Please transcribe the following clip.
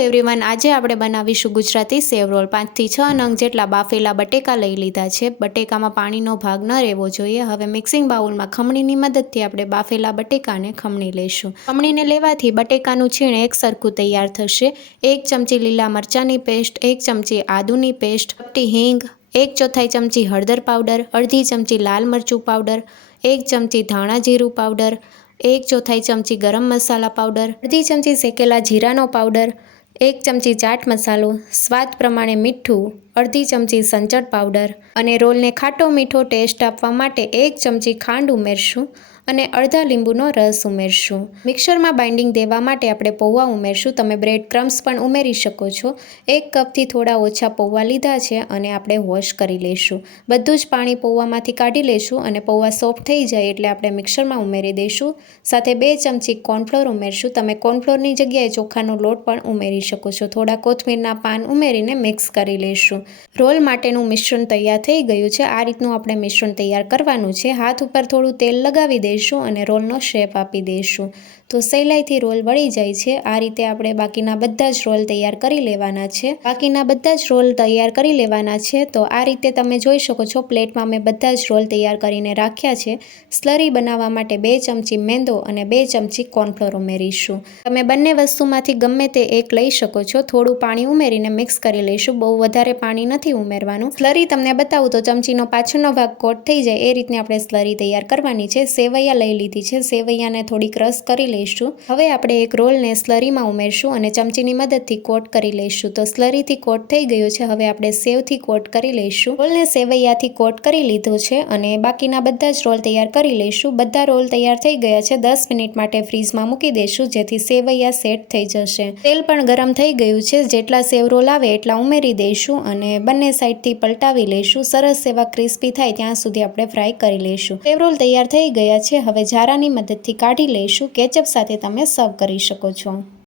Everyone, આજે આપણે બનાવીશું ગુજરાતી સેવ રોલ। 5 થી 6 નંગ જેટલા બાફેલા બટેકા લઈ લીધા છે। બટેકામાં પાણીનો ભાગ ન રહેવો જોઈએ। હવે મિક્સિંગ બાઉલમાં ખમણીની મદદથી આપણે બાફેલા બટેકાને ખમણી લઈશું। ખમણીને લેવાથી બટેકાનું છીણ એક સરખું તૈયાર થશે। 1 ચમચી લીલા મરચાંની પેસ્ટ, 1 ચમચી આદુની પેસ્ટ, ચપટી હિંગ, 1/4 ચમચી હળદર પાવડર, અડધી ચમચી લાલ મરચું પાવડર, 1 ચમચી ધાણા જીરું પાવડર, 1/4 ચમચી ગરમ મસાલા પાવડર, અડધી ચમચી શેકેલા જીરાનો પાવડર, 1 ચમચી ચાટ મસાલો, સ્વાદ પ્રમાણે મીઠું, અડધી ચમચી સંચળ પાવડર અને રોલને ખાટો મીઠો ટેસ્ટ આપવા માટે 1 ચમચી ખાંડ ઉમેરશું અને અડધા લીંબુનો રસ ઉમેરશું। મિક્સરમાં બાઇન્ડિંગ દેવા માટે આપણે પૌવા ઉમેરશું। તમે બ્રેડ ક્રમ્સ પણ ઉમેરી શકો છો। 1 કપથી થોડા ઓછા પૌવા લીધા છે અને આપણે વોશ કરી લઈશું। બધું જ પાણી પૌવામાંથી કાઢી લઈશું અને પૌવા સોફ્ટ થઈ જાય એટલે આપણે મિક્સરમાં ઉમેરી દઈશું। સાથે 2 ચમચી કોર્નફ્લોર ઉમેરશું। તમે કોર્નફ્લોરની જગ્યાએ ચોખાનો લોટ પણ ઉમેરી શકો છો। થોડા કોથમીરના પાન ઉમેરીને મિક્સ કરી લઈશું। રોલ માટેનું મિશ્રણ તૈયાર થઈ ગયું છે। આ રીતનું આપણે મિશ્રણ તૈયાર કરવાનું છે। હાથ ઉપર થોડું તેલ લગાવી દઈશું અને રોલનો શેપ આપી દઈશું તો સહેલાઈથી રોલ વળી જાય છે। આ રીતે આપણે બાકીના બધા જ રોલ તૈયાર કરી લેવાના છે। તો આ રીતે તમે જોઈ શકો છો, પ્લેટમાં મેં બધા જ રોલ તૈયાર કરીને રાખ્યા છે। સ્લરી બનાવવા માટે 2 ચમચી મેંદો અને 2 ચમચી કોર્નફ્લોર ઉમેરીશું। તમે બંને વસ્તુમાંથી ગમે તે એક લઈ શકો છો। થોડું પાણી ઉમેરીને મિક્સ કરી લઈશું। બહુ વધારે પાણી નથી ઉમેરવાનું। સ્લરી તમને બતાવું તો ચમચીનો પાછળનો ભાગ કોટ થઈ જાય એ રીતની આપણે સ્લરી તૈયાર કરવાની છે। સેવૈયા લઈ લીધી છે। સેવૈયાને થોડી ક્રશ કરી લઈશું। હવે આપણે એક રોલને સ્લરીમાં ઉમેરશું અને ચમચીની મદદથી કોટ કરી લઈશું તો સ્લરીથી કોટ થઈ ગયું છે। હવે આપણે સેવથી કોટ કરી લઈશું। રોલને સેવૈયાથી કોટ કરી લીધો છે અને બાકીના બધા જ રોલ તૈયાર કરી લઈશું। બધા રોલ તૈયાર થઈ ગયા છે। 10 મિનિટ માટે ફ્રીઝમાં મૂકી દઈશું જેથી સેવૈયા સેટ થઈ જશે। તેલ પણ ગરમ થઈ ગયું છે। જેટલા સેવ રોલ આવે એટલા ઉમેરી દઈશું અને બંને સાઈડથી પલટાવી લઈશું। સરસ એવા ક્રિસ્પી થાય ત્યાં સુધી આપણે ફ્રાય કરી લઈશું। સેવ રોલ તૈયાર થઈ ગયા છે। હવે ઝારાની મદદથી કાઢી લઈશું। કેચઅપ સાથે તમે સર્વ કરી શકો છો।